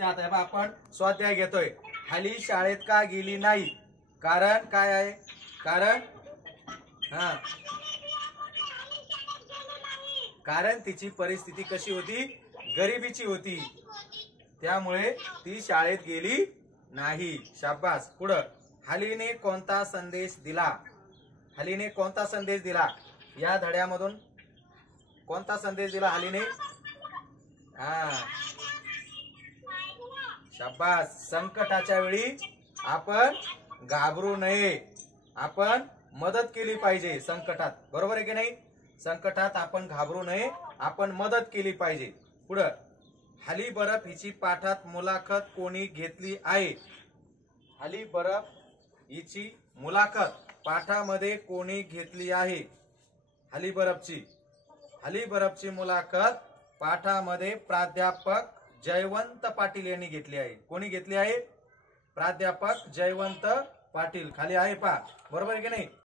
परिस्थिती आता आहे आपण स्वाध्याय घेतोय। हली शाळेत का गेली नाही? कारण काय आहे? कारण कारण तिची परिस्थिती कशी होती? गरिबीची होती, त्यामुळे ती शाळेत गेली नाही। शाबास। पुढे हलीने कोणता संदेश दिला? हलीने कोणता संदेश दिला? या धड्यामधून कोणता संदेश दिला हलीने? शाबास। संकटाच्या वेळी आपण घाबरू नये, आपण मदत केली पाहिजे संकटात, बरोबर आहे की नाही? संकटात आपण घाबरू नये, आपण मदत केली पाहिजे। पुढे हली बर्फ हिची पाठात मुलाखत कोणी घेतली आहे? हली बर्फ हिची मुलाखत पाठामध्ये कोणी घेतली आहे? हली बर्फची मुलाखत पाठामध्ये प्राध्यापक जयवंत पाटील यांनी घेतली आहे। कोणी घेतली आहे? प्राध्यापक जयवंत पाटील। खाली आहे पहा, बरोबर आहे की नाही?